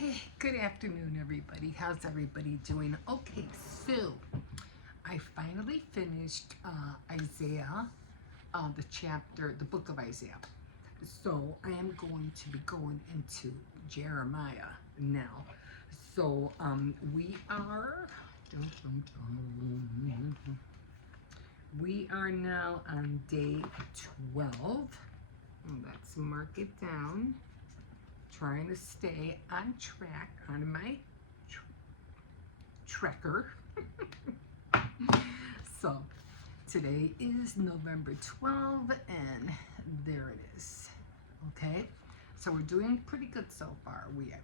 Hey, good afternoon, everybody. How's everybody doing? Okay, so I finally finished Isaiah, the book of Isaiah. So I am going to be going into Jeremiah now. So we are now on day 12. Let's mark it down. Trying to stay on track on my trekker. So today is November 12th, and there it is. Okay, so we're doing pretty good so far. We are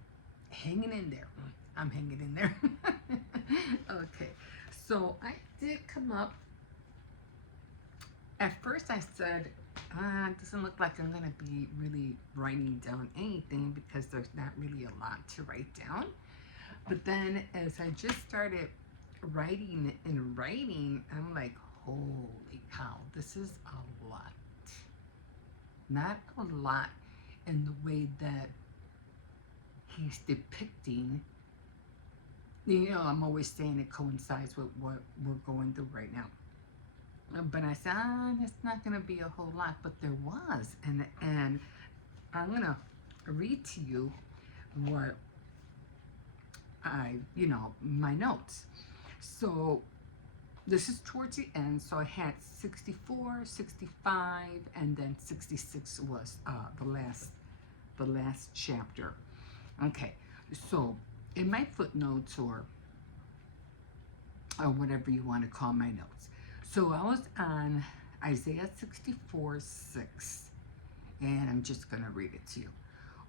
hanging in there. I'm hanging in there. Okay, so I did come up. At first I said, it doesn't look like I'm going to be really writing down anything because there's not really a lot to write down. But then as I just started writing and writing, I'm like, holy cow, this is a lot. Not a lot in the way that he's depicting. You know, I'm always saying it coincides with what we're going through right now. But I said, it's not going to be a whole lot, but there was. And I'm going to read to you what my notes. So this is towards the end. So I had 64, 65, and then 66 was the last chapter. Okay, so in my footnotes or whatever you want to call my notes. So I was on Isaiah 64:6, and I'm just going to read it to you.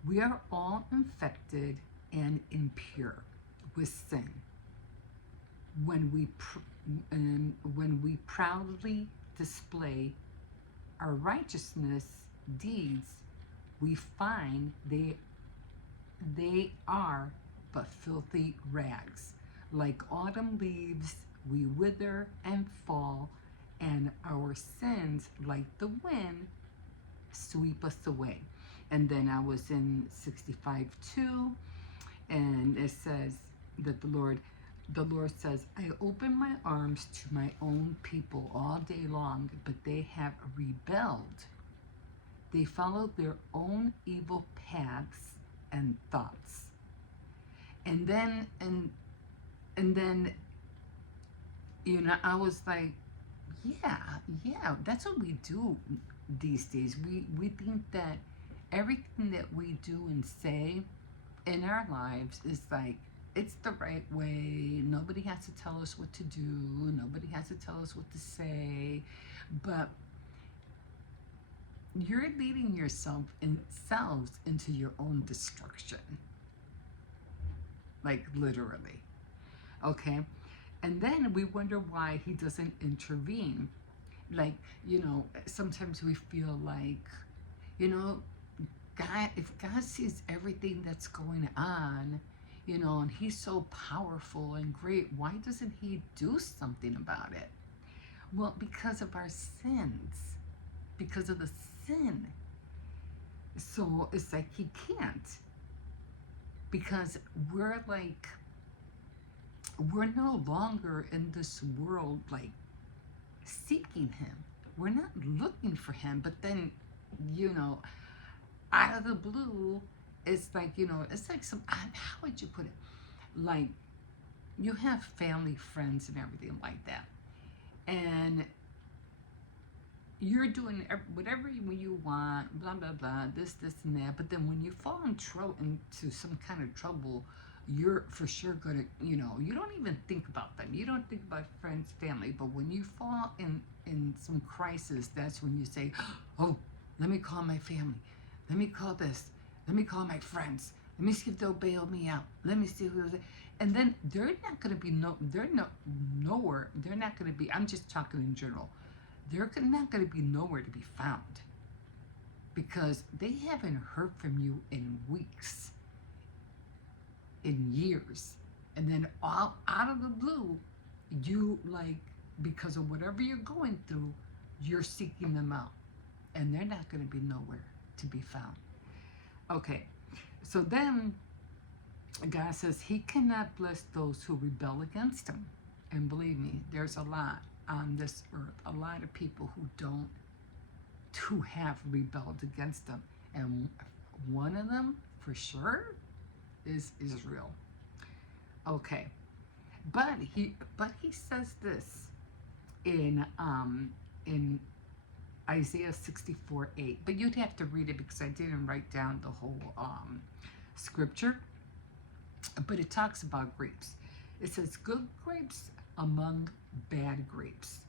We are all infected and impure with sin. When we proudly display our righteousness deeds, we find they are but filthy rags. Like autumn leaves, we wither and fall, and our sins, like the wind, sweep us away. And then I was in 65:2, and it says that the Lord says, I open my arms to my own people all day long, but they have rebelled. They followed their own evil paths and thoughts. And then I was like, yeah, that's what we do these days. We think that everything that we do and say in our lives is like, it's the right way. Nobody has to tell us what to do. Nobody has to tell us what to say. But you're leading yourselves into your own destruction. Like literally. Okay? And then we wonder why he doesn't intervene. Like, sometimes we feel like, God, if God sees everything that's going on, and he's so powerful and great, why doesn't he do something about it? Well, because of our sins, because of the sin. So it's like he can't, because we're no longer in this world like seeking him. We're not looking for him. But then, out of the blue, it's like, it's like how would you put it? Like, you have family, friends, and everything like that. And you're doing whatever you want, blah, blah, blah, this, and that. But then when you fall into some kind of trouble, you're for sure going to, you don't even think about them. You don't think about friends, family. But when you fall in some crisis, that's when you say, oh, let me call my family. Let me call this. Let me call my friends. Let me see if they'll bail me out. Let me see who. And then they're not going to be nowhere. They're not going to be. I'm just talking in general. They're not going to be nowhere to be found, because they haven't heard from you in weeks, in years. And then all out of the blue, you, like, because of whatever you're going through, you're seeking them out, and they're not going to be nowhere to be found. Okay, so then God says he cannot bless those who rebel against him. And believe me, there's a lot on this earth, a lot of people who have rebelled against him. And one of them, for sure, is Israel. Okay. But he says this in Isaiah 64:8. But you'd have to read it because I didn't write down the whole scripture. But it talks about grapes. It says good grapes among bad grapes.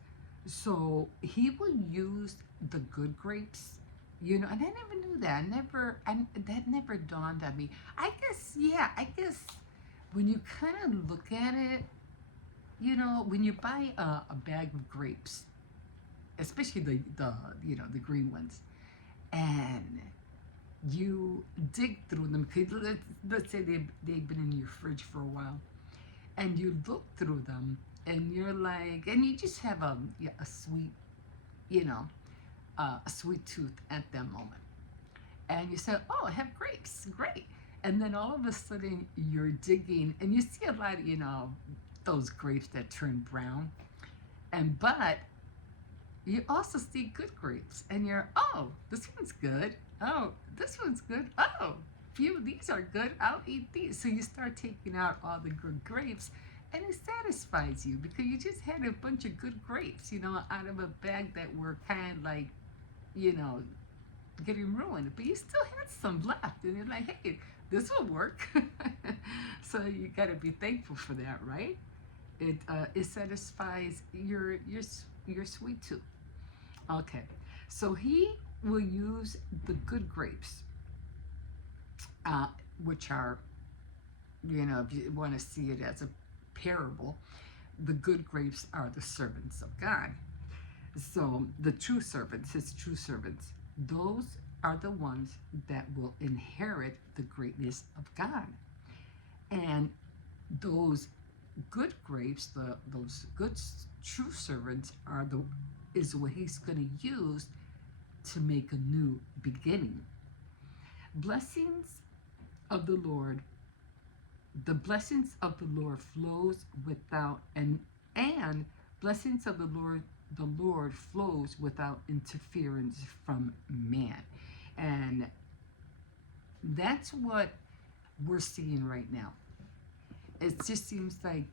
So he will use the good grapes, and I never knew that. That never dawned on me. I guess, yeah, I guess when you kind of look at it, when you buy a bag of grapes, especially the green ones, and you dig through them, because let's say they've been in your fridge for a while, and you look through them, and you're like, and you just have a sweet, a sweet tooth at that moment, and you say, oh, I have grapes, great. And then all of a sudden you're digging, and you see a lot of those grapes that turn brown, but you also see good grapes, and you're, oh, this one's good. Oh, this one's good. Oh, few of these are good. I'll eat these. So you start taking out all the good grapes, and it satisfies you because you just had a bunch of good grapes, out of a bag that were kind of like, you know, getting ruined. But you still had some left, and you're like, hey, this will work. So you got to be thankful for that, right? It satisfies your sweet tooth. Okay, so he will use the good grapes, uh, which are, if you want to see it as a parable, the good grapes are the servants of God. So the true servants, his true servants, those are the ones that will inherit the greatness of God. And those good grapes, those good true servants is what he's going to use to make a new beginning. Blessings of the Lord, the blessings of the Lord flows without and blessings of the Lord flows without interference from man. And that's what we're seeing right now. It just seems like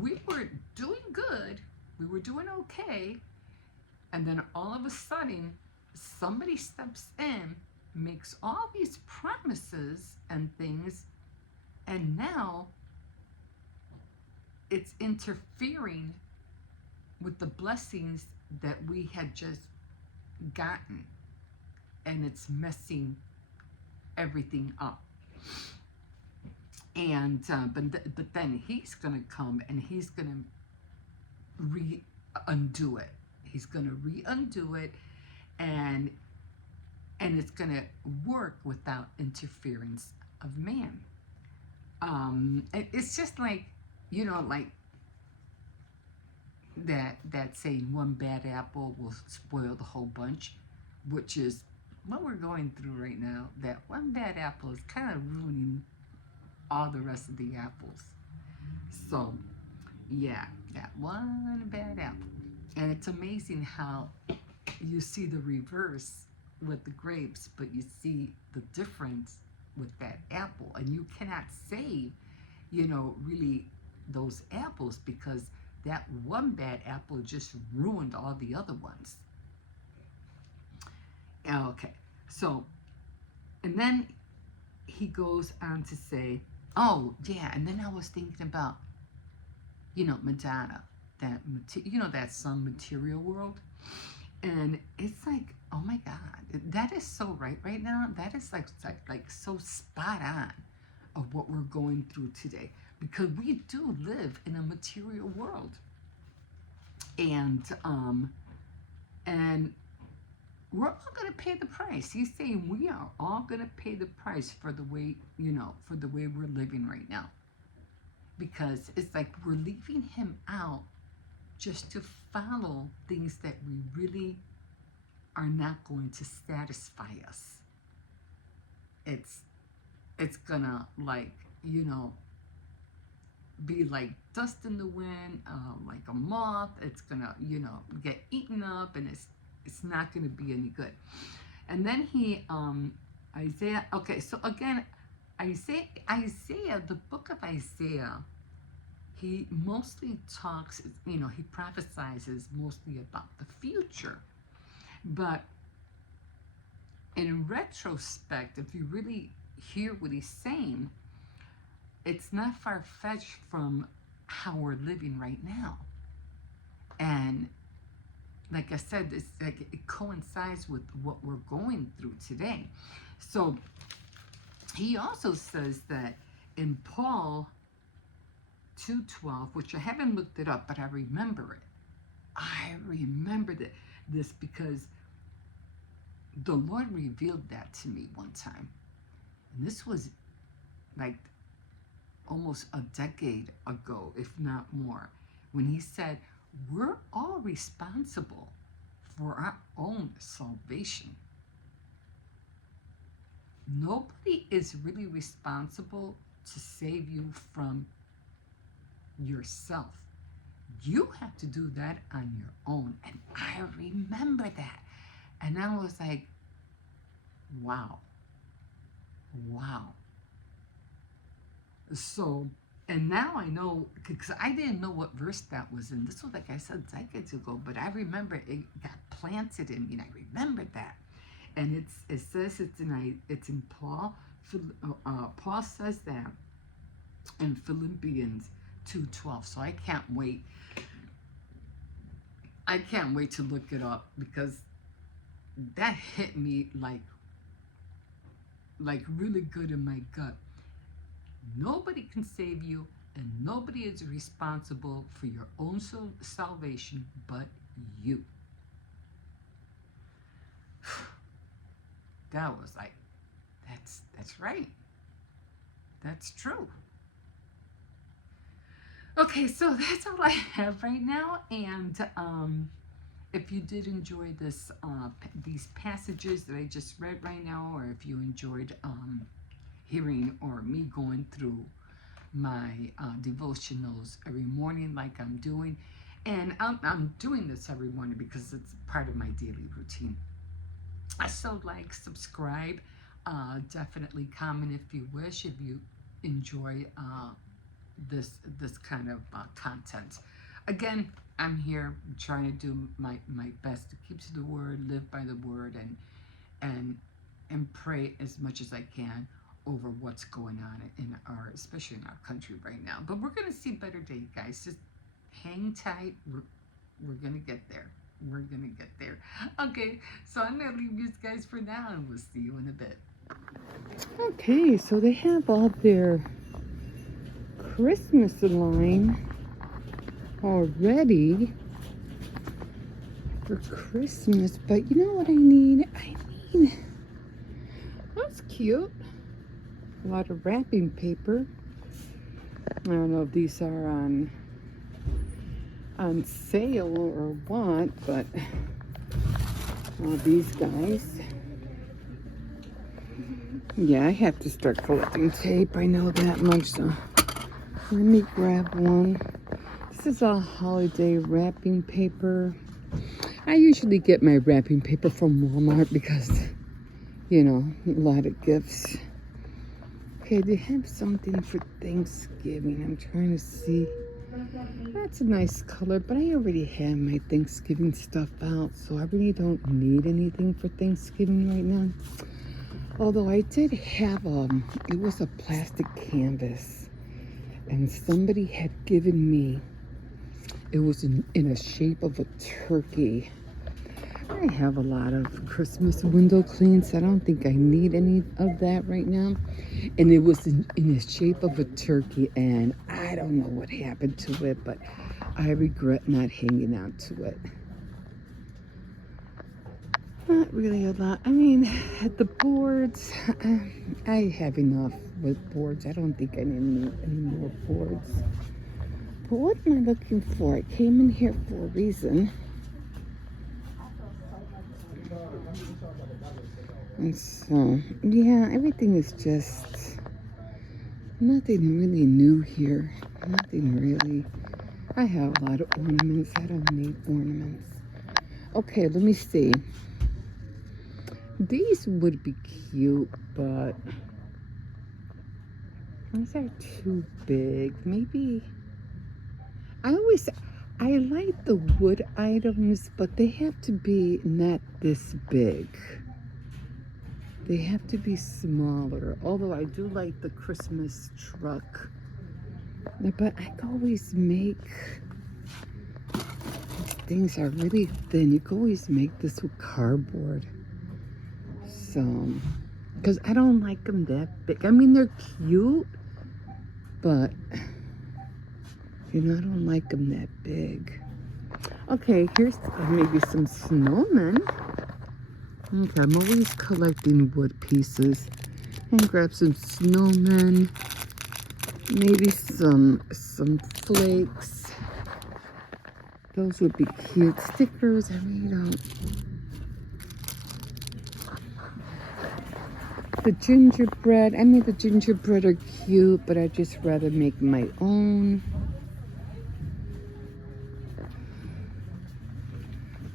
we were doing good, we were doing okay, and then all of a sudden somebody steps in, makes all these promises and things, and now it's interfering with the blessings that we had just gotten, and it's messing everything up. And but then he's going to come and he's going to undo it. He's going to undo it, and it's going to work without interference of man. It's just like, like that saying, one bad apple will spoil the whole bunch, which is what we're going through right now. That one bad apple is kind of ruining all the rest of the apples. So yeah, that one bad apple. And it's amazing how you see the reverse with the grapes, but you see the difference with that apple. And you cannot save, really those apples, because that one bad apple just ruined all the other ones. Okay, so, and then he goes on to say, oh, yeah, and then I was thinking about, Madonna, that song Material World. And it's like, oh my God, that is so right now. That is like so spot on of what we're going through today, because we do live in a material world. And we're all going to pay the price. He's saying we are all going to pay the price for the way, for the way we're living right now. Because it's like we're leaving him out just to follow things that we really are not going to satisfy us. It's gonna, like, you know, be like dust in the wind, like a moth. It's gonna, get eaten up, and it's not gonna be any good. And then Isaiah. Okay, so again, Isaiah, the book of Isaiah, he mostly talks. He prophesizes mostly about the future, but in retrospect, if you really hear what he's saying, it's not far fetched from how we're living right now. And like I said, it's like it coincides with what we're going through today. So he also says that in Paul 2:12, which I haven't looked it up, but I remember it. I remember this because the Lord revealed that to me one time. And this was like almost a decade ago, if not more, when he said, we're all responsible for our own salvation. Nobody is really responsible to save you from yourself. You have to do that on your own. And I remember that. And I was like, wow. So, and now I know, because I didn't know what verse that was in. This was, like I said, decades ago, but I remember it got planted in me, and I remembered that. And it says it's in Paul. Paul says that in Philippians 2:12. So I can't wait. I can't wait to look it up, because that hit me like really good in my gut. Nobody can save you, and nobody is responsible for your own salvation but you. That was like, that's right. That's true. Okay, so that's all I have right now. And if you did enjoy these passages that I just read right now, or if you enjoyed hearing or me going through my devotionals every morning like I'm doing, and I'm doing this every morning because it's part of my daily routine. So like, subscribe, definitely comment if you wish, if you enjoy this kind of content. Again, I'm here trying to do my best to keep to the word, live by the word, and pray as much as I can over what's going on especially in our country right now. But we're gonna see better days, guys. Just hang tight. We're gonna get there. We're gonna get there. Okay, so I'm gonna leave you guys for now, and we'll see you in a bit. Okay, so they have all their Christmas line already for Christmas, but you know what I need? That's cute. A lot of wrapping paper. I don't know if these are on sale or what, but these guys. Yeah, I have to start collecting tape. I know that much, so let me grab one. This is a holiday wrapping paper. I usually get my wrapping paper from Walmart because, a lot of gifts. Okay, they have something for Thanksgiving. I'm trying to see. That's a nice color, but I already have my Thanksgiving stuff out, so I really don't need anything for Thanksgiving right now. Although I did have it was a plastic canvas, and somebody had given me, it was in a shape of a turkey. I have a lot of Christmas window cleans. I don't think I need any of that right now. And it was in the shape of a turkey, and I don't know what happened to it, but I regret not hanging on to it. Not really a lot. I mean, the boards, I have enough with boards. I don't think I need any more boards. But what am I looking for? I came in here for a reason. And so, yeah, everything is just Nothing really new here. Nothing really. I have a lot of ornaments. I don't need ornaments. Okay, let me see. These would be cute, but these are too big. Maybe I like the wood items, but they have to be not this big. They have to be smaller. Although I do like the Christmas truck. But I can always make these things are really thin. You can always make this with cardboard. So, because I don't like them that big. I mean, they're cute, but I don't like them that big. Okay, here's maybe some snowmen. Okay, I'm always collecting wood pieces. And grab some snowmen. Maybe some flakes. Those would be cute. Stickers, I really don't. The gingerbread. I mean, the gingerbread are cute, but I'd just rather make my own.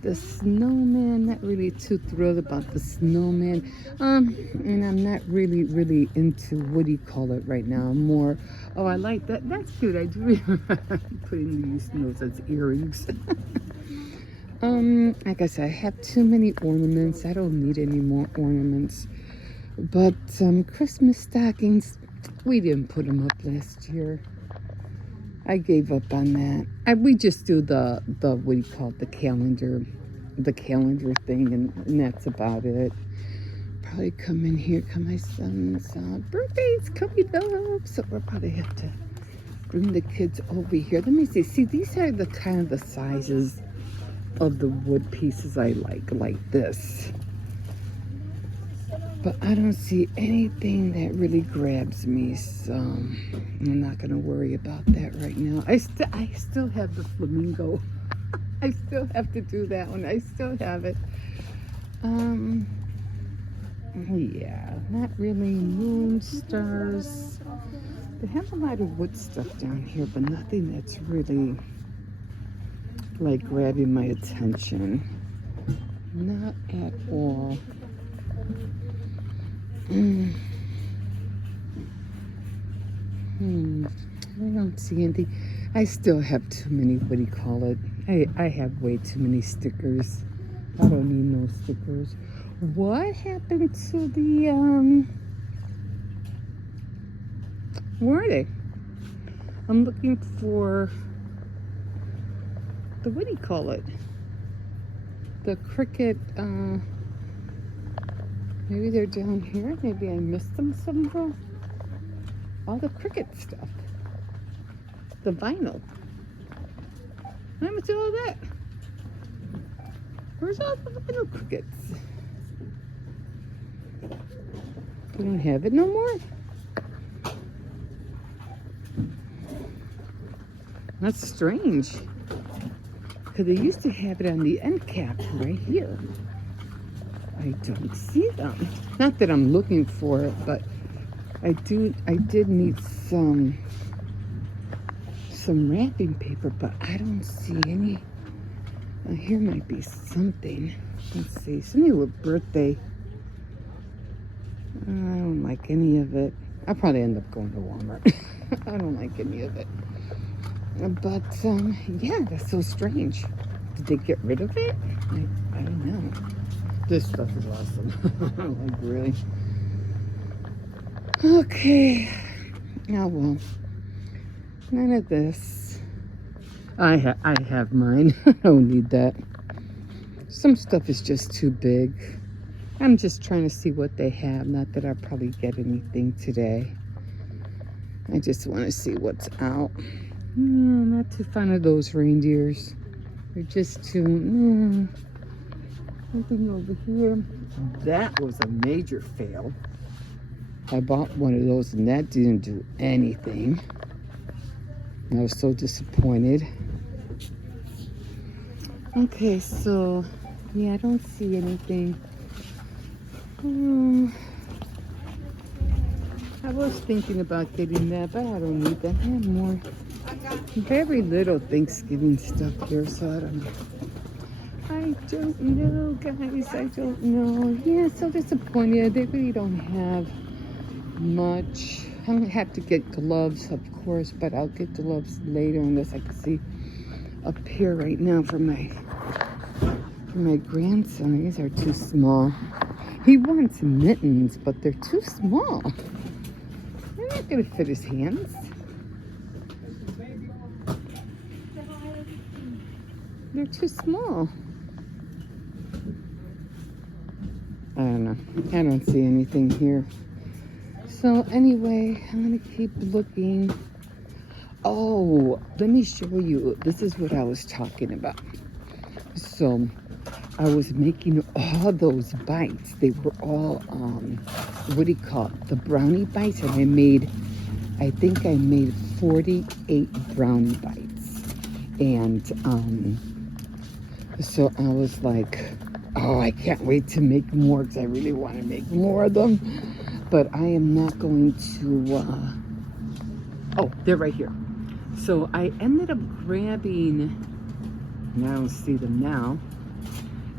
The snowman, not really too thrilled about the snowman. And I'm not really into, what do you call it right now? More, oh, I like that. That's cute. I do remember putting these those as earrings. Like I said, I have too many ornaments. I don't need any more ornaments. But Christmas stockings, we didn't put them up last year. I gave up on that. We just do the what do you call it, the calendar thing, and that's about it. Probably come in here, my son's birthday's coming up, so we'll probably have to bring the kids over here. Let me see. See, these are the kind of the sizes of the wood pieces I like this. But I don't see anything that really grabs me, so I'm not gonna worry about that right now. I still have the flamingo. I still have to do that one. I still have it. Yeah, not really. Moon, stars. They have a lot of wood stuff down here, but nothing that's really like grabbing my attention. Not at all. I don't see anything. I still have too many, what do you call it? I have way too many stickers. I don't need no stickers. What happened to the, where are they? I'm looking for the, what do you call it? The cricket, maybe they're down here. Maybe I missed them somewhere. All the cricket stuff. The vinyl. What happened to all that? Where's all the vinyl crickets? We don't have it no more? That's strange. Because they used to have it on the end cap right here. I don't see them. Not that I'm looking for it, but I did need some wrapping paper, but I don't see any. Here might be something. Let's see. Something with birthday. I don't like any of it. I'll probably end up going to Walmart. I don't like any of it. But yeah, that's so strange. Did they get rid of it? I don't know. This stuff is awesome. Like, really. Okay. Oh well. None of this. I have mine. I don't need that. Some stuff is just too big. I'm just trying to see what they have. Not that I'll probably get anything today. I just want to see what's out. Not too fond of those reindeers. They're just too... Something over here. That was a major fail. I bought one of those and that didn't do anything. I was so disappointed. Okay, so yeah, I don't see anything. I was thinking about getting that, but I don't need that. I have more, very little Thanksgiving stuff here, so I don't know. I don't know, guys. I don't know. Yeah, so disappointed. They really don't have much. I'm gonna have to get gloves, of course, but I'll get gloves later unless I can see up here right now for my grandson. These are too small. He wants mittens, but they're too small. They're not gonna fit his hands. They're too small. I don't know. I don't see anything here. So anyway, I'm gonna keep looking. Oh, let me show you. This is what I was talking about. So I was making all those bites. They were all, what do you call it? The brownie bites. And I think I made 48 brownie bites. And so I was like, oh, I can't wait to make more because I really want to make more of them. But I am not going to, oh, they're right here. So I ended up grabbing, and I don't see them now,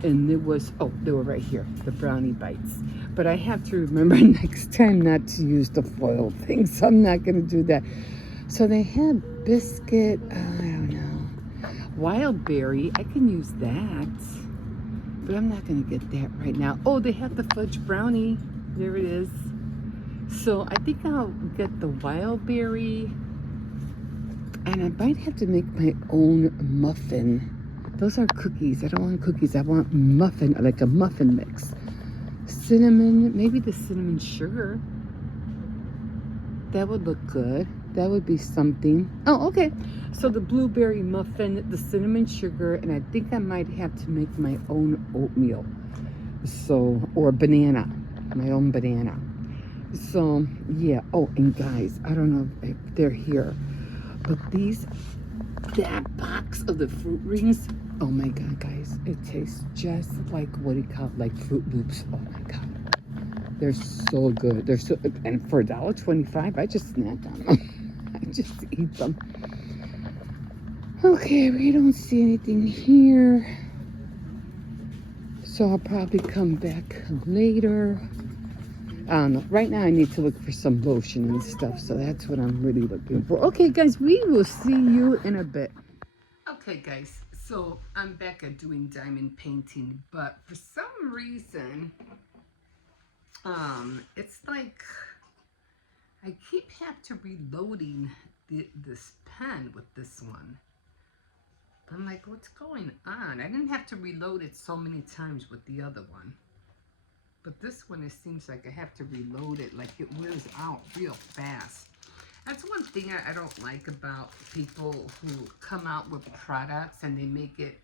and there was, oh, they were right here, the brownie bites. But I have to remember next time not to use the foil thing, so I'm not going to do that. So they had biscuit, I don't know, wild berry, I can use that, but I'm not going to get that right now. Oh, they have the fudge brownie, there it is. So I think I'll get the wild berry, and I might have to make my own muffin. Those are cookies. I don't want cookies. I want muffin, like a muffin mix. Cinnamon, maybe the cinnamon sugar. That would look good. That would be something. Oh, okay. So the blueberry muffin, the cinnamon sugar, and I think I might have to make my own oatmeal. So, or banana, my own banana. So, yeah. Oh, and guys, I don't know if they're here, but that box of the fruit rings, oh my God, guys, it tastes just like, what do you call it, like Fruit Loops. Oh my God, they're so good. They're so, and for $1.25, I just snack on them. I just eat them. Okay, we don't see anything here, so I'll probably come back later. I don't know. Right now I need to look for some lotion and stuff, so that's what I'm really looking for. Okay, guys, we will see you in a bit. Okay, guys, so I'm back at doing diamond painting, but for some reason, it's like I keep have to reloading this pen with this one. I'm like, what's going on? I didn't have to reload it so many times with the other one. But this one, it seems like I have to reload it, like it wears out real fast. That's one thing I don't like about people who come out with products and they make it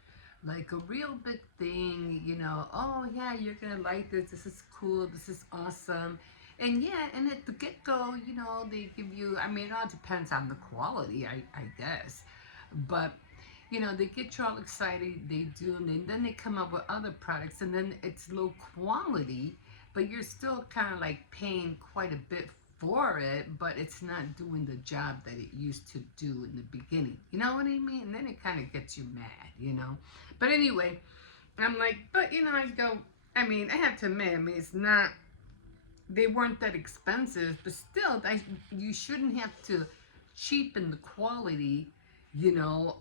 like a real big thing, you know, oh yeah, you're gonna like this is cool, this is awesome. And yeah, and at the get-go, you know, they give you, I mean, it all depends on the quality, I guess. But you know, they get you all excited, they do, and then they come up with other products, and then it's low quality, but you're still kind of like paying quite a bit for it, but it's not doing the job that it used to do in the beginning. You know what I mean? And then it kind of gets you mad, you know? But anyway, I'm like, but you know, I go, I mean, I have to admit, I mean, it's not, they weren't that expensive, but still, you shouldn't have to cheapen the quality. You know,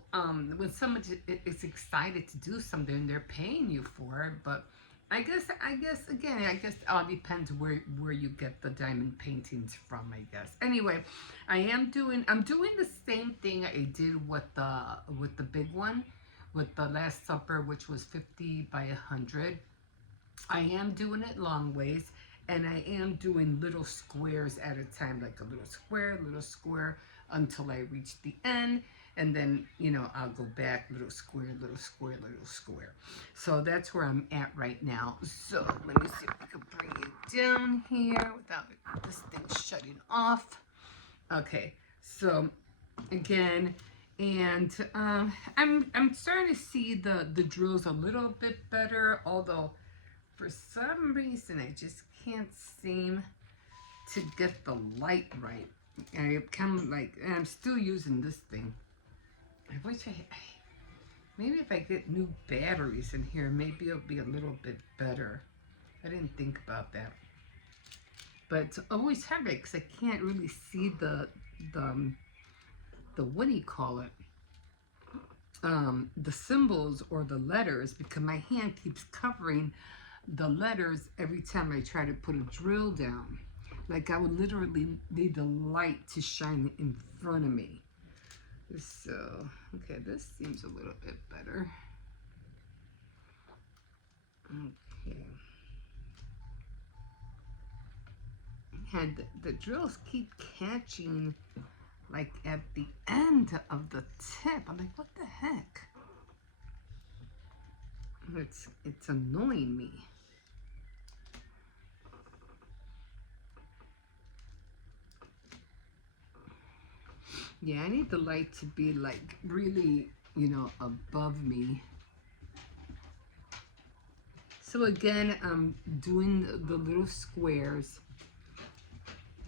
when someone is excited to do something, they're paying you for it. But I guess again, I guess it all depends where you get the diamond paintings from. I guess. Anyway, I'm doing the same thing I did with the big one, with the Last Supper, which was 50 by 100. I am doing it long ways, and I am doing little squares at a time, like a little square, until I reach the end. And then, you know, I'll go back, little square, little square, little square. So that's where I'm at right now. So let me see if I can bring it down here without this thing shutting off. Okay, so again, and I'm starting to see the drills a little bit better, although for some reason I just can't seem to get the light right. And I kind of like, and I'm still using this thing. I wish maybe if I get new batteries in here, maybe it'll be a little bit better. I didn't think about that. But it's always hard because I can't really see what do you call it? The symbols or the letters, because my hand keeps covering the letters every time I try to put a drill down. Like I would literally need the light to shine in front of me. So, okay, this seems a little bit better. Okay. And the drills keep catching like at the end of the tip. I'm like, what the heck? It's annoying me. Yeah, I need the light to be like really, above me. So again, I'm doing the little squares.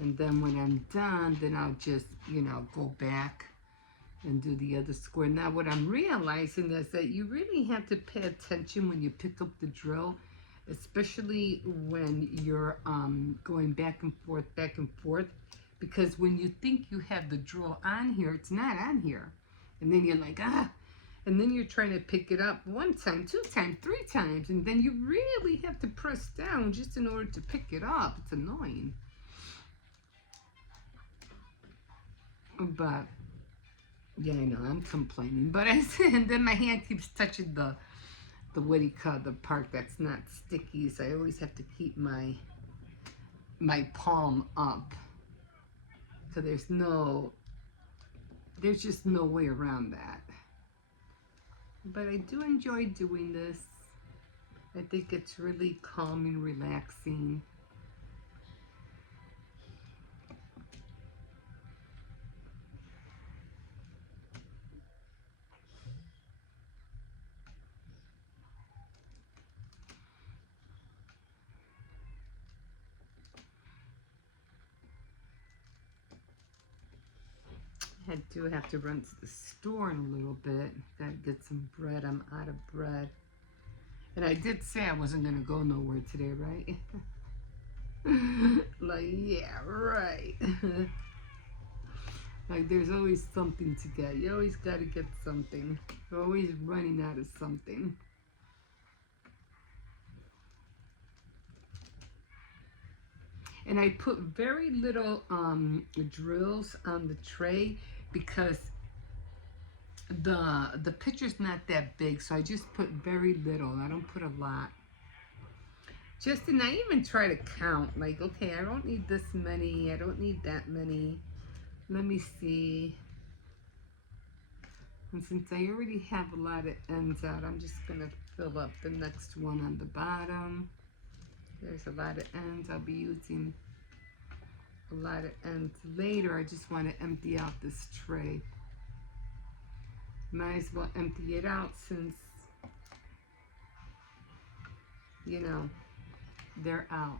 And then when I'm done, then I'll just, go back and do the other square. Now what I'm realizing is that you really have to pay attention when you pick up the drill, especially when you're going back and forth, because when you think you have the drill on here, it's not on here. And then you're like, and then you're trying to pick it up one time, two times, three times, and then you really have to press down just in order to pick it up. It's annoying. But yeah, I know, I'm complaining. But and then my hand keeps touching the what do you call the part that's not sticky, so I always have to keep my palm up. So there's just no way around that. But I do enjoy doing this. I think it's really calming, relaxing. I do have to run to the store in a little bit. Gotta get some bread. I'm out of bread. And I did say I wasn't gonna go nowhere today, right? Like, yeah, right. Like, there's always something to get. You always gotta get something. You're always running out of something. And I put very little drills on the tray because the picture's not that big, so I just put very little. I don't put a lot. And I even try to count, like, okay, I don't need this many, I don't need that many. Let me see. And since I already have a lot of ends out, I'm just gonna fill up the next one on the bottom. There's a lot of ends. I'll be using a lot of ends later. I just want to empty out this tray. Might as well empty it out since, they're out.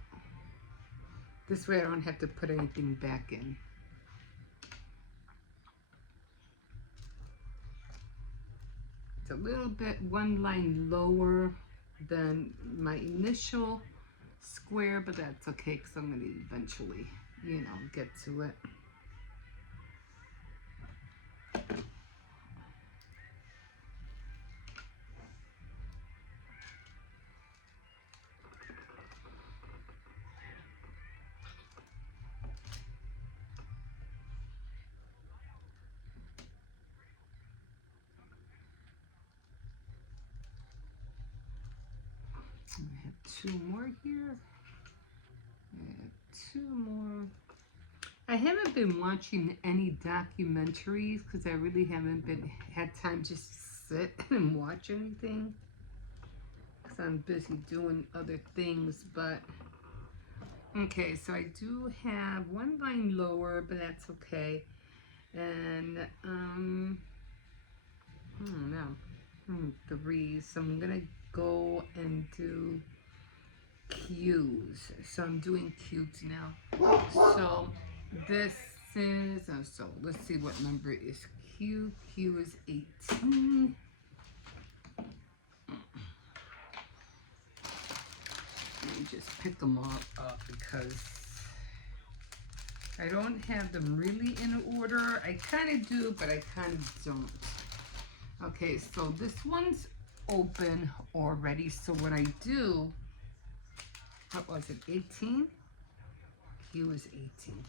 This way I don't have to put anything back in. It's a little bit one line lower than my initial square, but that's okay because I'm going to eventually, get to it. I have two more here. Two more. I haven't been watching any documentaries because I really haven't had time just to sit and watch anything because I'm busy doing other things. But okay, so I do have one line lower, but that's okay. And I don't know, three. So I'm gonna go and do Q's. So I'm doing Q's now. So this is, so let's see what number is Q. Q is 18. Let me just pick them all up because I don't have them really in order. I kind of do, but I kind of don't. Okay, so this one's open already. So what I do, what was it, 18? Q is 18.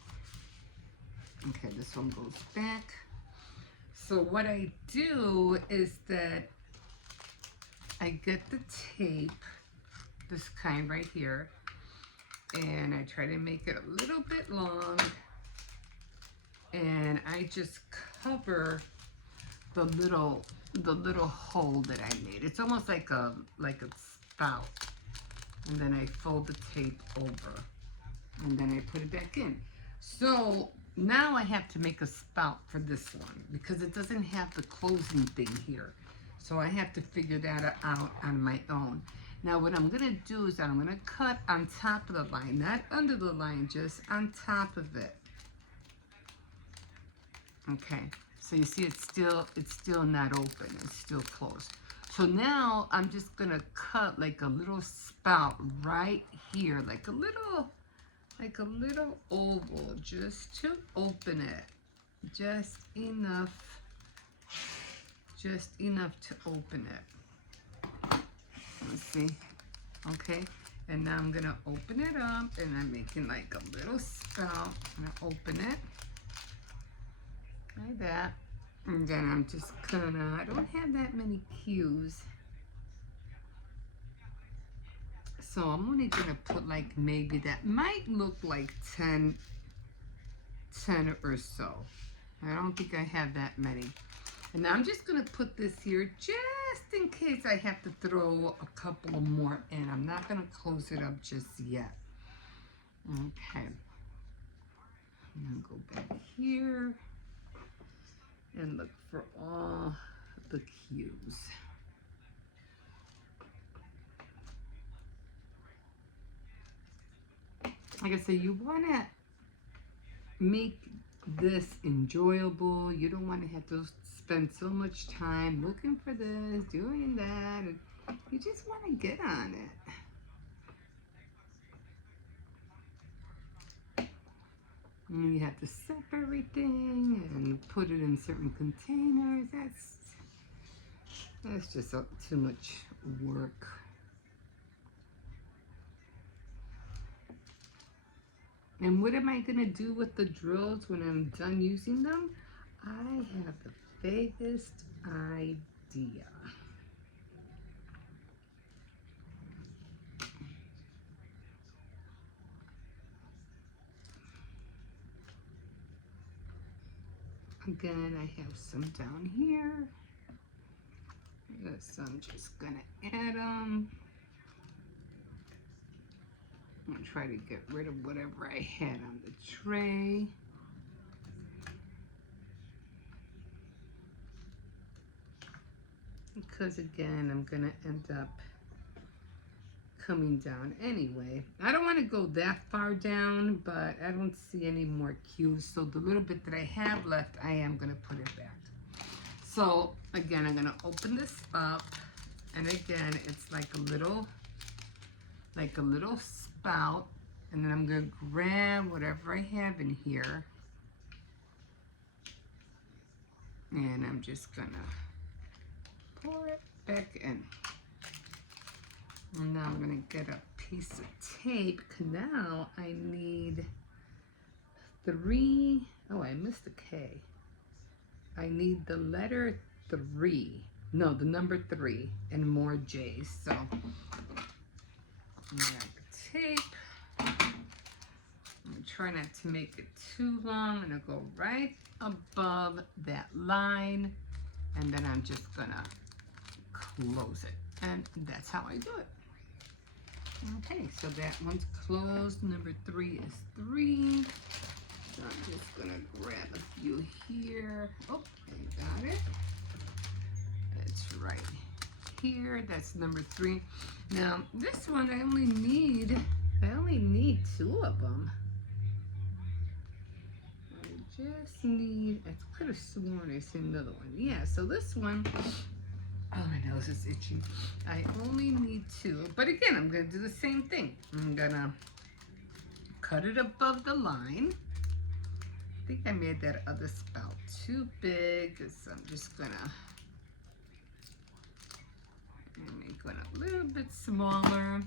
Okay, this one goes back. So what I do is that I get the tape, this kind right here, and I try to make it a little bit long, and I just cover the little hole that I made. It's almost like a spout, and then I fold the tape over, and then I put it back in. So now I have to make a spout for this one because it doesn't have the closing thing here. So I have to figure that out on my own. Now what I'm gonna do is that I'm gonna cut on top of the line, not under the line, just on top of it. Okay, so you see it's still not open, it's still closed. So now I'm just gonna cut like a little spout right here, like a little oval, just to open it, just enough to open it. Let's see. Okay, and now I'm gonna open it up, and I'm making like a little spout. I'm gonna open it like that, and then I'm just gonna, I don't have that many Q's, so I'm only gonna put like, maybe that might look like 10 or so. I don't think I have that many. And now I'm just gonna put this here just in case I have to throw a couple more in. I'm not gonna close it up just yet. Okay. I'm gonna go back here and look for all the Q's. Like I said, you wanna make this enjoyable. You don't want to have to spend so much time looking for this, doing that, and you just want to get on it. And you have to set everything and put it in certain containers. That's just too much work. And what am I going to do with the drills when I'm done using them? I have the vaguest idea. Again, I have some down here. So I'm just going to add them. I'm going to try to get rid of whatever I had on the tray. Because again, I'm going to end up coming down anyway. I don't want to go that far down, but I don't see any more Q's. So the little bit that I have left, I am going to put it back. So again, I'm going to open this up. And again, it's like a little spout, and then I'm going to grab whatever I have in here, and I'm just going to pour it back in. And now I'm going to get a piece of tape. Now I need 3, oh, I missed a K. I need the letter 3, no, the number 3 and more J's. So I got the tape. I'm gonna try not to make it too long. I'm gonna go right above that line, and then I'm just gonna close it. And that's how I do it. Okay, so that one's closed. Number 3 is 3. So I'm just gonna grab a few here. Oh, I got it. That's right here. That's number 3. Now this one I only need 2 of them. I just need, I could have sworn I seen another one. Yeah, so this one, oh, my nose is itchy. I only need 2. But again, I'm going to do the same thing. I'm going to cut it above the line. I think I made that other spout too big, so I'm just going to make one a little bit smaller.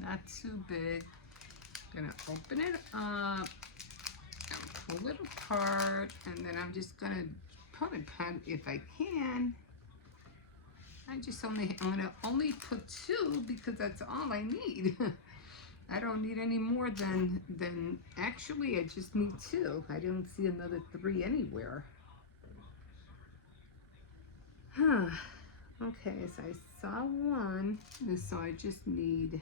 Not too big. Gonna open it up and pull it apart, and then I'm just gonna probably pat if I can. I'm gonna only put 2 because that's all I need. I don't need any more than actually I just need 2. I don't see another 3 anywhere. Huh. Okay, so I saw 1, and so I just need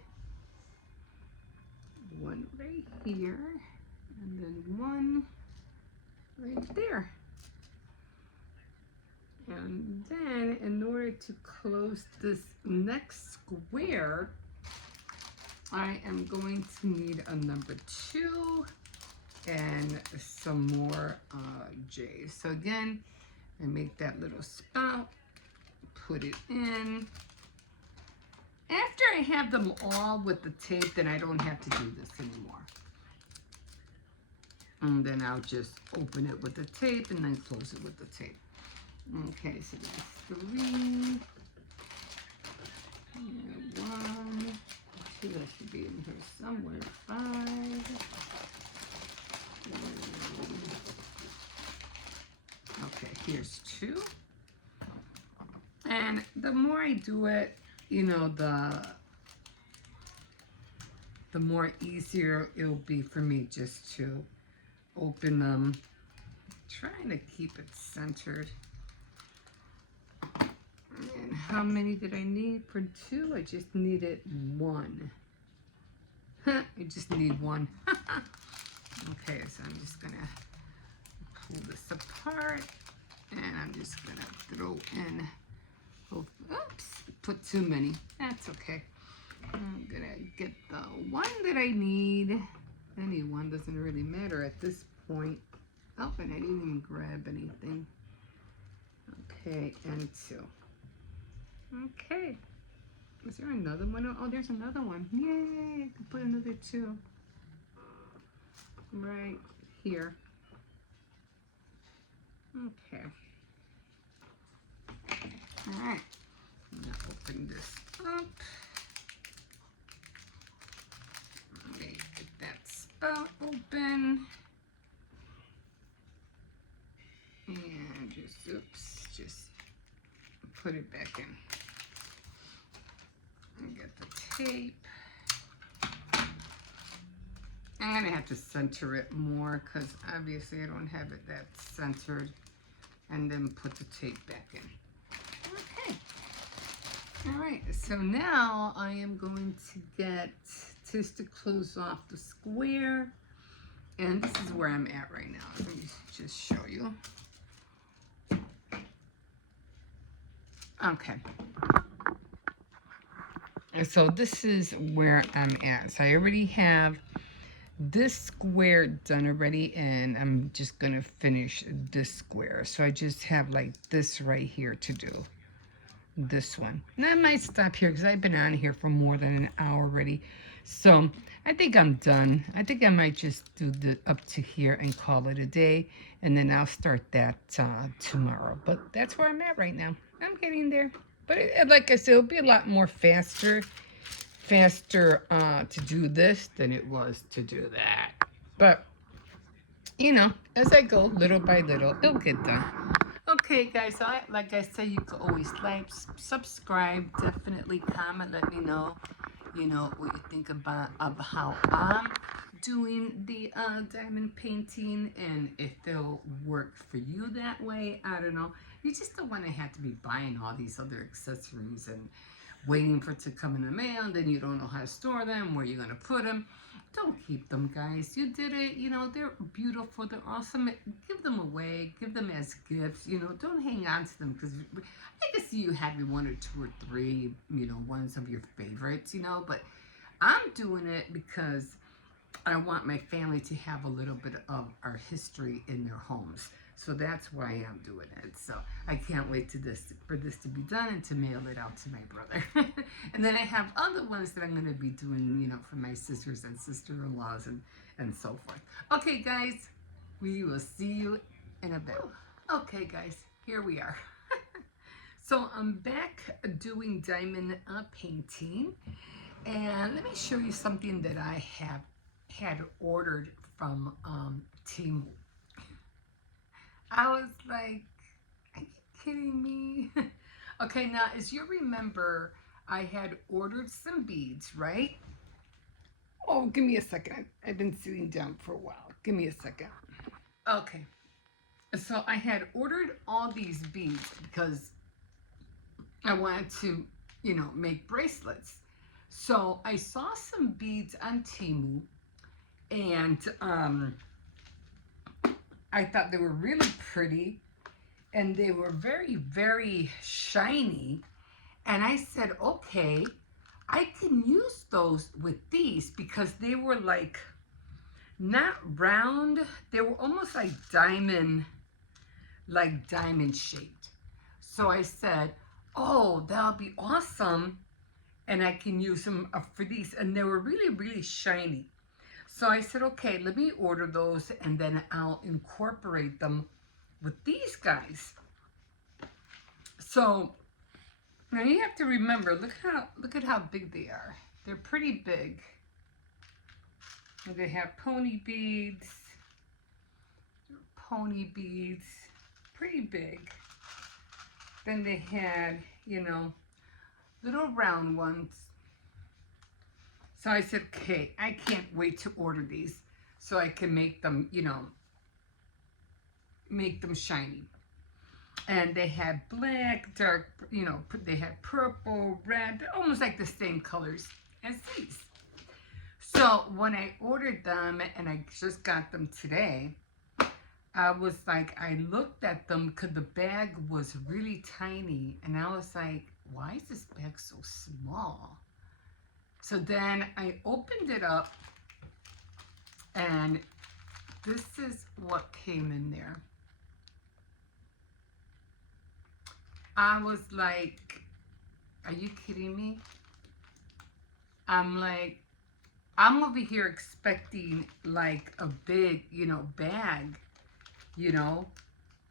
1 right here, and then 1 right there. And then in order to close this next square, I am going to need a number 2 and some more J's. So again, I make that little spout, put it in. After I have them all with the tape, then I don't have to do this anymore. And then I'll just open it with the tape and then close it with the tape. Okay, so that's 3. And 1, 2, that should be in here somewhere. 5. Okay, here's 2. And the more I do it, you know, the more easier it'll be for me just to open them. Trying to keep it centered. And how many did I need for 2? I just needed 1. I just need 1. Okay, so I'm just gonna pull this apart, and I'm just gonna throw in. Oops, put too many. That's okay. I'm gonna get the 1 that I need. Any 1 doesn't really matter at this point. Oh, and I didn't even grab anything. Okay, and 2. Okay. Is there another one? Oh, there's another one. Yay! I can put another 2 right here. Okay. All right. Now open this up. Let me get that spout open. And just put it back in. And get the tape. I'm gonna have to center it more because obviously I don't have it that centered. And then put the tape back in. Okay. All right, so now I am going to get just to close off the square. And this is where I'm at right now. Let me just show you. Okay. And so this is where I'm at. So I already have this square done already, and I'm just gonna finish this square. So I just have like this right here to do. This one. Now I might stop here because I've been on here for more than an hour already. So I think I'm done. I think I might just do the up to here and call it a day, and then I'll start that tomorrow. But that's where I'm at right now. I'm getting there. But like I said, it'll be a lot more faster to do this than it was to do that. But you know, as I go little by little, it'll get done. Okay, guys, so like I said, you can always like, subscribe, definitely comment, let me know, you know, what you think of how I'm doing the diamond painting, and if they'll work for you that way. I don't know. You just don't want to have to be buying all these other accessories and waiting for it to come in the mail, and then you don't know how to store them, where you're going to put them. don't keep them, guys. You did it. You know, they're beautiful. They're awesome. Give them away. Give them as gifts. You know, don't hang on to them because I can see you having one or two or three, you know, ones of your favorites, you know, but I'm doing it because I want my family to have a little bit of our history in their homes. So that's why I'm doing it. So I can't wait for this to be done and to mail it out to my brother. And then I have other ones that I'm going to be doing, you know, for my sisters and sister-in-laws and so forth. Okay, guys, we will see you in a bit. Okay, guys, here we are. So I'm back doing diamond painting. And let me show you something that I had ordered from Temu. I was like, are you kidding me? Okay, now as you remember, I had ordered some beads, right? Oh, give me a second. I've been sitting down for a while. Give me a second. Okay, so I had ordered all these beads because I wanted to, you know, make bracelets. So I saw some beads on Temu, and I thought they were really pretty, and they were very, very shiny. And I said, okay, I can use those with these because they were like not round. They were almost like diamond shaped. So I said, oh, that'll be awesome. And I can use them for these. And they were really, really shiny. So I said, okay, let me order those and then I'll incorporate them with these guys. So now you have to remember, look at how big they are. They're pretty big. They have pony beads, pretty big. Then they had, you know, little round ones. So I said, okay, I can't wait to order these so I can make them, you know, make them shiny. And they had black, dark, you know, they had purple, red, almost like the same colors as these. So when I ordered them and I just got them today, I was like, I looked at them because the bag was really tiny. And I was like, why is this bag so small? So then I opened it up, and this is what came in there. I was like, are you kidding me? I'm like, I'm over here expecting like a big, you know, bag, you know,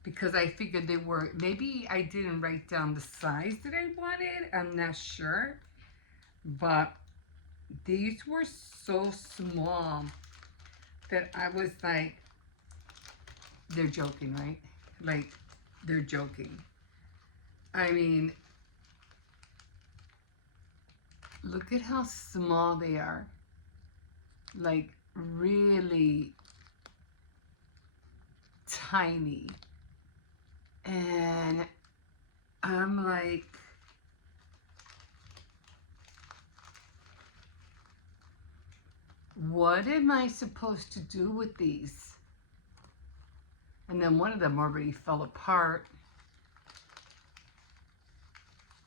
because I figured they were, maybe I didn't write down the size that I wanted. I'm not sure, but these were so small that I was like, they're joking, right? Like, they're joking. I mean, look at how small they are. Like, really tiny. And I'm like, what am I supposed to do with these? And then one of them already fell apart.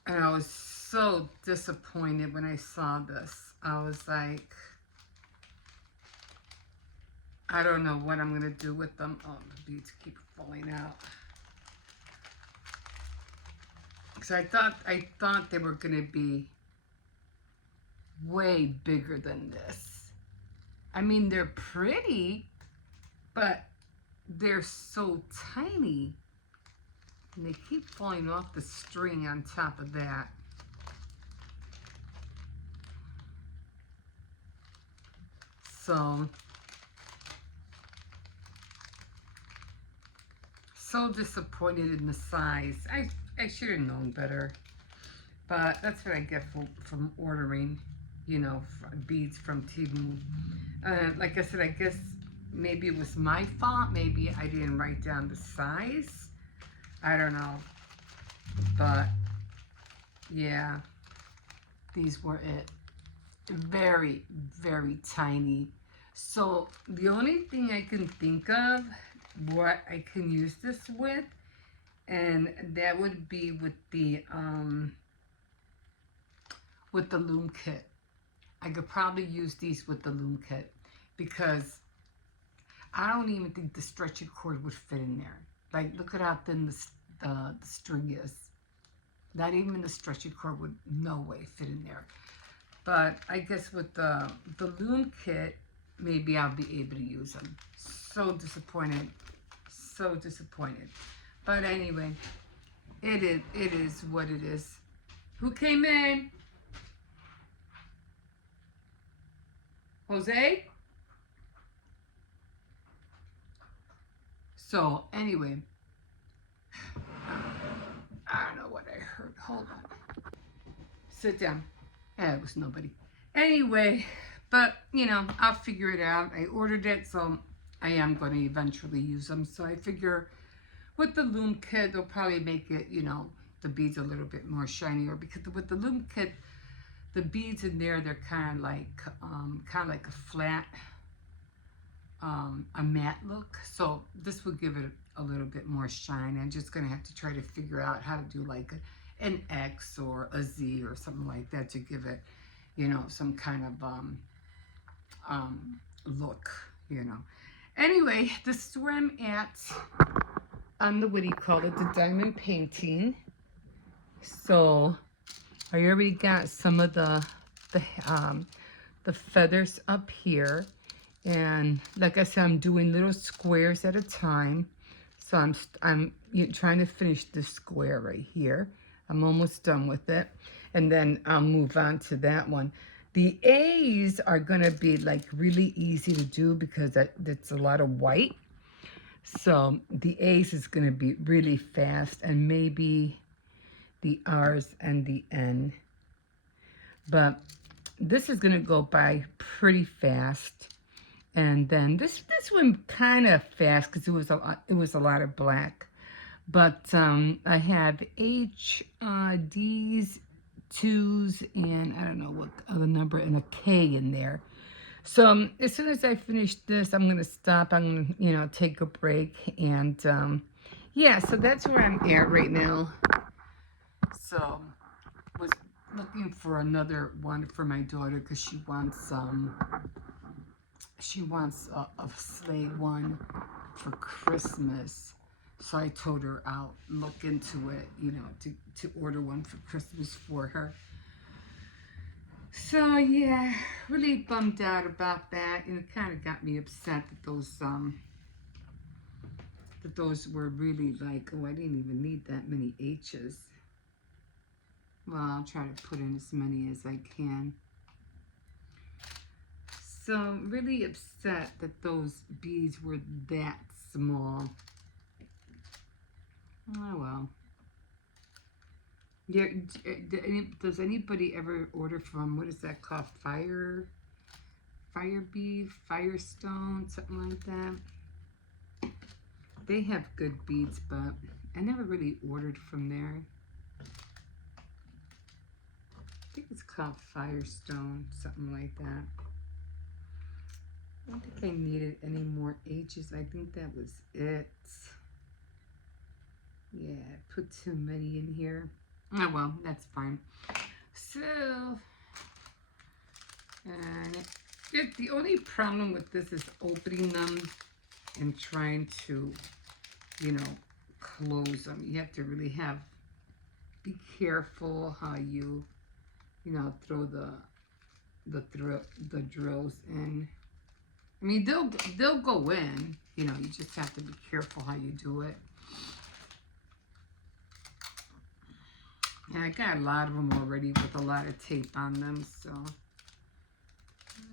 And I was so disappointed when I saw this. I was like, I don't know what I'm going to do with them. Oh, the beads keep falling out. So I thought they were going to be way bigger than this. I mean, they're pretty, but they're so tiny. And they keep falling off the string on top of that. So disappointed in the size. I should have known better. But that's what I get from ordering, you know, beads from Temu. Like I said, I guess maybe it was my fault. Maybe I didn't write down the size. I don't know. But, yeah, these were it. Very, very tiny. So the only thing I can think of what I can use this with, and that would be with the loom kit. I could probably use these with the loom kit because I don't even think the stretchy cord would fit in there. Like, look at how thin the string is. Not even the stretchy cord would no way fit in there. But I guess with the loom kit, maybe I'll be able to use them. So disappointed. So disappointed. But anyway, it is what it is. Who came in? Jose? So anyway, I don't know what I heard. Hold on. Sit down. Yeah, it was nobody. Anyway, but you know, I'll figure it out. I ordered it, so I am going to eventually use them. So I figure with the loom kit, they'll probably make it, you know, the beads a little bit more shinier because with the loom kit, the beads in there, they're kind of like a flat, a matte look. So this will give it a little bit more shine. I'm just gonna have to try to figure out how to do like an X or a Z or something like that to give it, you know, some kind of look, you know. Anyway, this is where I'm at on the, what do you call it, the diamond painting. So I already got some of the feathers up here, and like I said, I'm doing little squares at a time. So I'm trying to finish this square right here. I'm almost done with it, and then I'll move on to that one. The A's are gonna be like really easy to do because that's a lot of white. So the A's is gonna be really fast, and maybe the R's and the N. But this is gonna go by pretty fast. And then this one kind of fast because it was a lot of black. But I have H, D's, 2's, and I don't know what other number, and a K in there. So as soon as I finish this, I'm gonna stop. I'm gonna, you know, take a break, and yeah. So that's where I'm at right now. So was looking for another one for my daughter because she wants a sleigh one for Christmas. So I told her I'll look into it, you know, to order one for Christmas for her. So yeah, really bummed out about that, and it kind of got me upset that those were really like, oh, I didn't even need that many H's. Well, I'll try to put in as many as I can. So really upset that those beads were that small. Oh well. Yeah, does anybody ever order from, what is that called? Fire bead, Firestone, something like that. They have good beads, but I never really ordered from there. I think it's called Firestone, something like that. I don't think I needed any more H's. I think that was it. Yeah, I put too many in here. Oh well, that's fine. So, the only problem with this is opening them and trying to, you know, close them. You have to really be careful how you know, throw the drills in. I mean, they'll go in. You know, you just have to be careful how you do it. And I got a lot of them already with a lot of tape on them, so I'm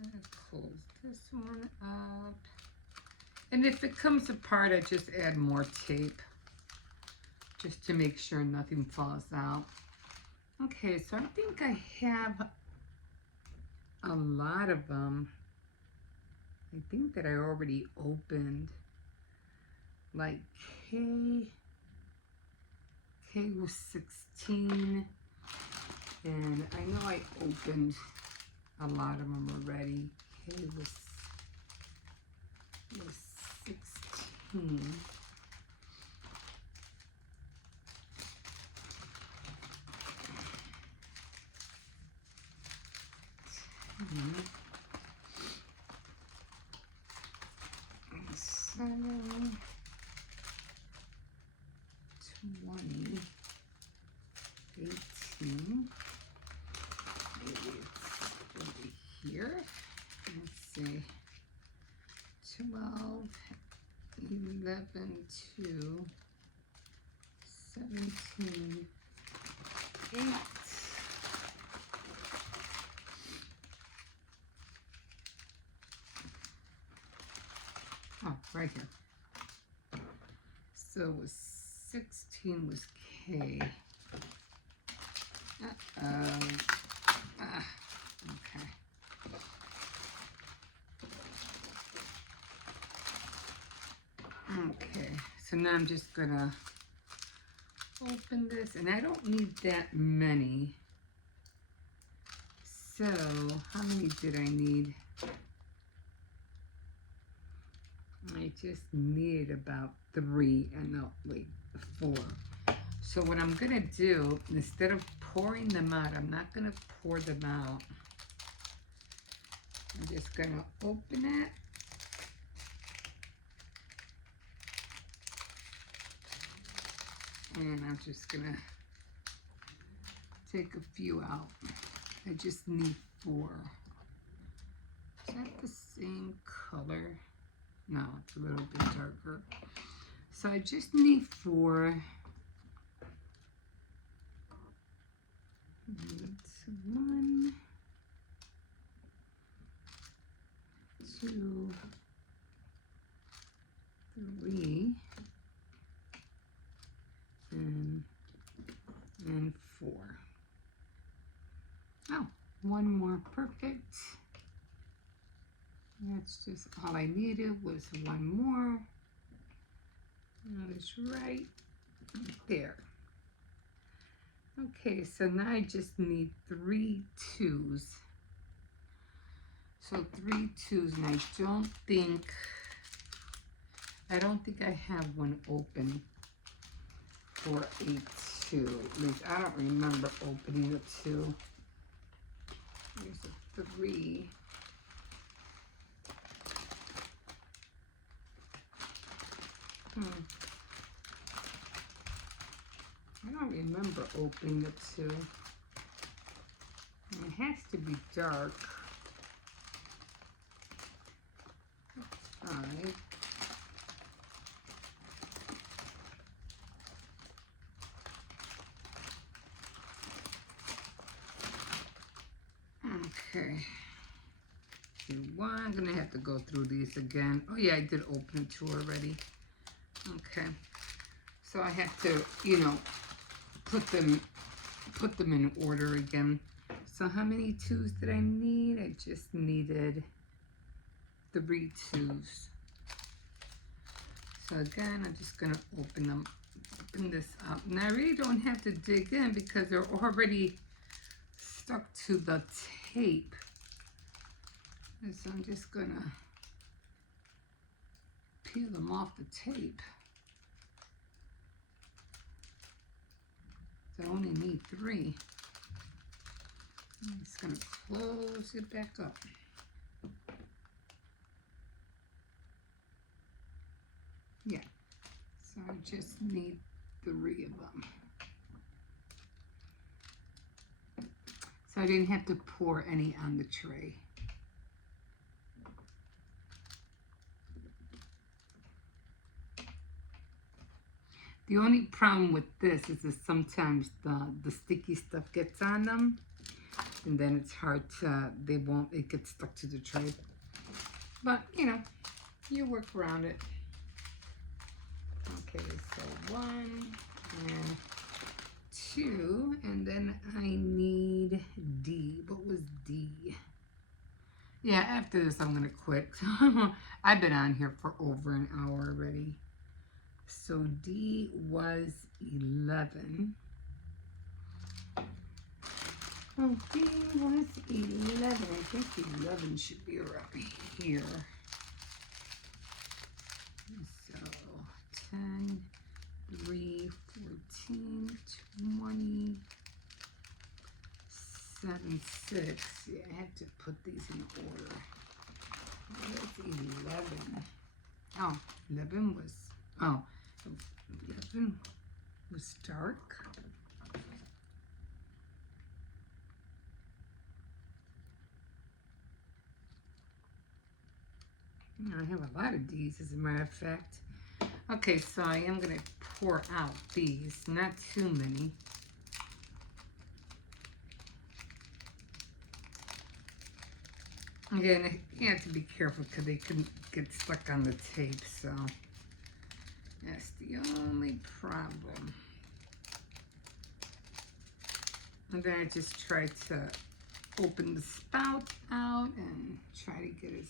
gonna close this one up. And if it comes apart, I just add more tape just to make sure nothing falls out. Okay, so I think I have a lot of them. I think that I already opened, like K was 16, and I know I opened a lot of them already. K was was 16. So 20, 18, maybe it's over here. Let's see, 12, 11, 2, 17, 8. Oh, right here. So it was 16 was K. Okay. Okay, so now I'm just gonna open this, and I don't need that many. So, how many did I need? I just need about 3, and no, wait, 4. So what I'm gonna do, instead of pouring them out, I'm not gonna pour them out. I'm just gonna open it. And I'm just gonna take a few out. I just need 4. Is that the same color? No, it's a little bit darker. So I just need 4. It's 1, 2, 3, and 4. Oh, 1 more, perfect. That's just all I needed was 1 more. That is right there. Okay, so now I just need 3 2s. So 3 2s, and I don't think I have one open for a 2. At least I don't remember opening a 2. Here's a 3. I don't remember opening the 2. It has to be dark. 5. Okay. 1. I'm gonna have to go through these again. Oh yeah, I did open 2 already. Okay. So I have to, put them in order again. So how many 2s did I need? I just needed 3 2s. So again, I'm just gonna open this up. And I really don't have to dig in because they're already stuck to the tape. And so I'm just gonna peel them off the tape. So I only need 3. I'm just gonna close it back up. Yeah, so I just need 3 of them. So I didn't have to pour any on the tray. The only problem with this is that sometimes the sticky stuff gets on them, and then it's hard to, it gets stuck to the tray. But, you work around it. Okay, so 1 and 2, and then I need D. What was D? Yeah, after this I'm gonna quit. I've been on here for over an hour already. So D was 11. Oh, D was 11. I think 11 should be around here. 10, 3, 14, 20, 7, 6. Yeah, I have to put these in order. That's 11. Oh, 11 was, oh, 11 was dark. I have a lot of these, as a matter of fact. Okay, so I am going to pour out these, not too many. Again, you have to be careful because they can get stuck on the tape, so that's the only problem. And then I just try to open the spout out and try to get as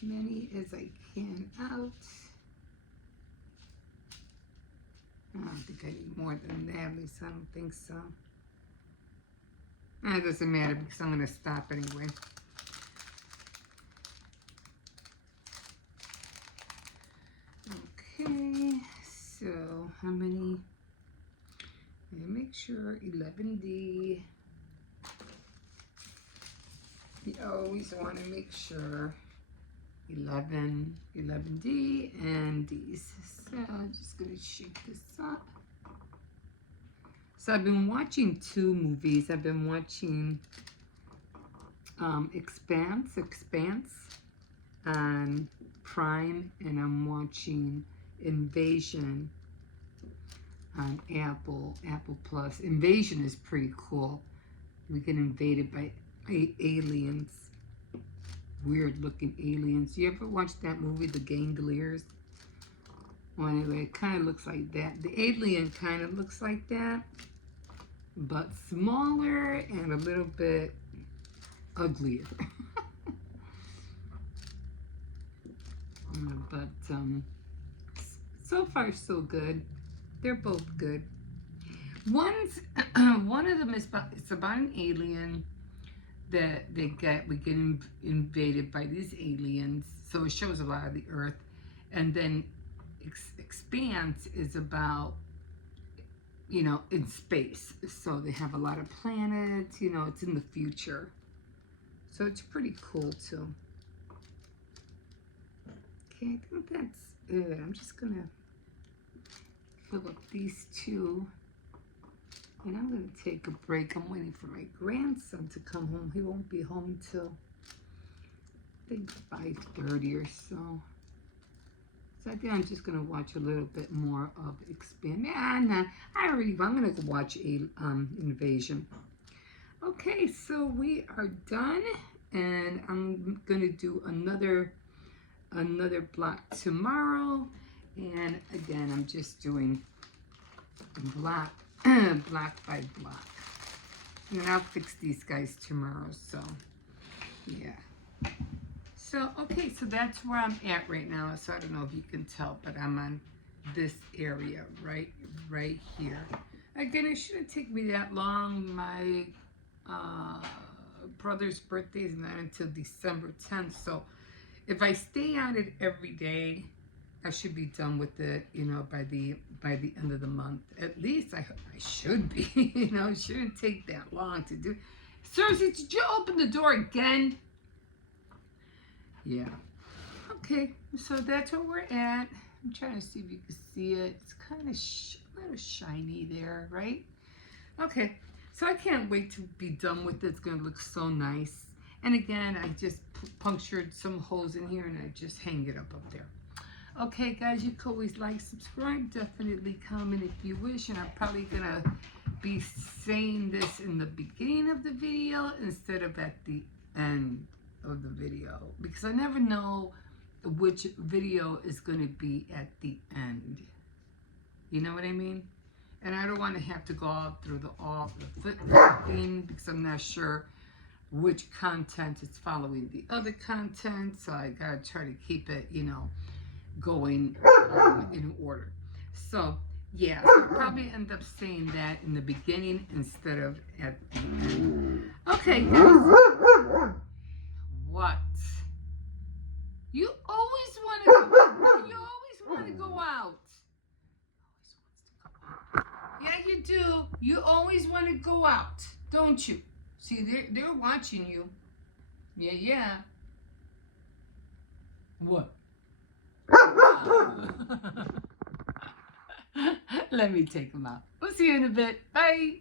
many as I can out. I don't think I need more than that, at least I don't think so. It doesn't matter because I'm going to stop anyway. Okay, so how many? Make sure 11D. You always want to make sure 11D and these. So I'm just going to shake this up. So I've been watching 2 movies. I've been watching Expanse on Prime, and I'm watching Invasion on Apple Plus. Invasion is pretty cool. We get invaded by aliens, weird looking aliens. You ever watch that movie, The Gangliers? Well, anyway, it kind of looks like that. The alien kind of looks like that, but smaller and a little bit uglier. But so far so good. They're both good. One of them is it's about an alien that we get invaded by these aliens. So it shows a lot of the Earth, and then Expanse is about, you know, in space. So they have a lot of planets. You know, it's in the future. So it's pretty cool too. Okay, I think that's it. I'm just gonna fill up these 2. And I'm going to take a break. I'm waiting for my grandson to come home. He won't be home till, I think, 5:30 or so. So I think I'm just going to watch a little bit more of Expand. I'm going to watch Invasion. Okay, so we are done. And I'm going to do another block tomorrow. And again, I'm just doing block by block. And I'll fix these guys tomorrow, so yeah. So, okay, so that's where I'm at right now. So I don't know if you can tell, but I'm on this area right here. Again, it shouldn't take me that long. My brother's birthday is not until December 10th, so if I stay on it every day, I should be done with it, you know, by the end of the month. At least I should be, you know. It shouldn't take that long to do. Seriously, did you open the door again? Yeah. Okay, so that's where we're at. I'm trying to see if you can see it. It's kind of a little shiny there, right? Okay, so I can't wait to be done with it. It's going to look so nice. And again, I just punctured some holes in here and I just hang it up there. Okay, guys, you can always like, subscribe, definitely comment if you wish, and I'm probably going to be saying this in the beginning of the video instead of at the end of the video, because I never know which video is going to be at the end. You know what I mean? And I don't want to have to go out through the thing because I'm not sure which content is following the other content, so I got to try to keep it, you know, going in order. So yeah, so I'll probably end up saying that in the beginning instead of at the end. Okay, guys. What? You always want to go out. do. You always want to go out, don't you? See, they're watching you. Yeah, yeah. What? Let me take them out. We'll see you in a bit. Bye.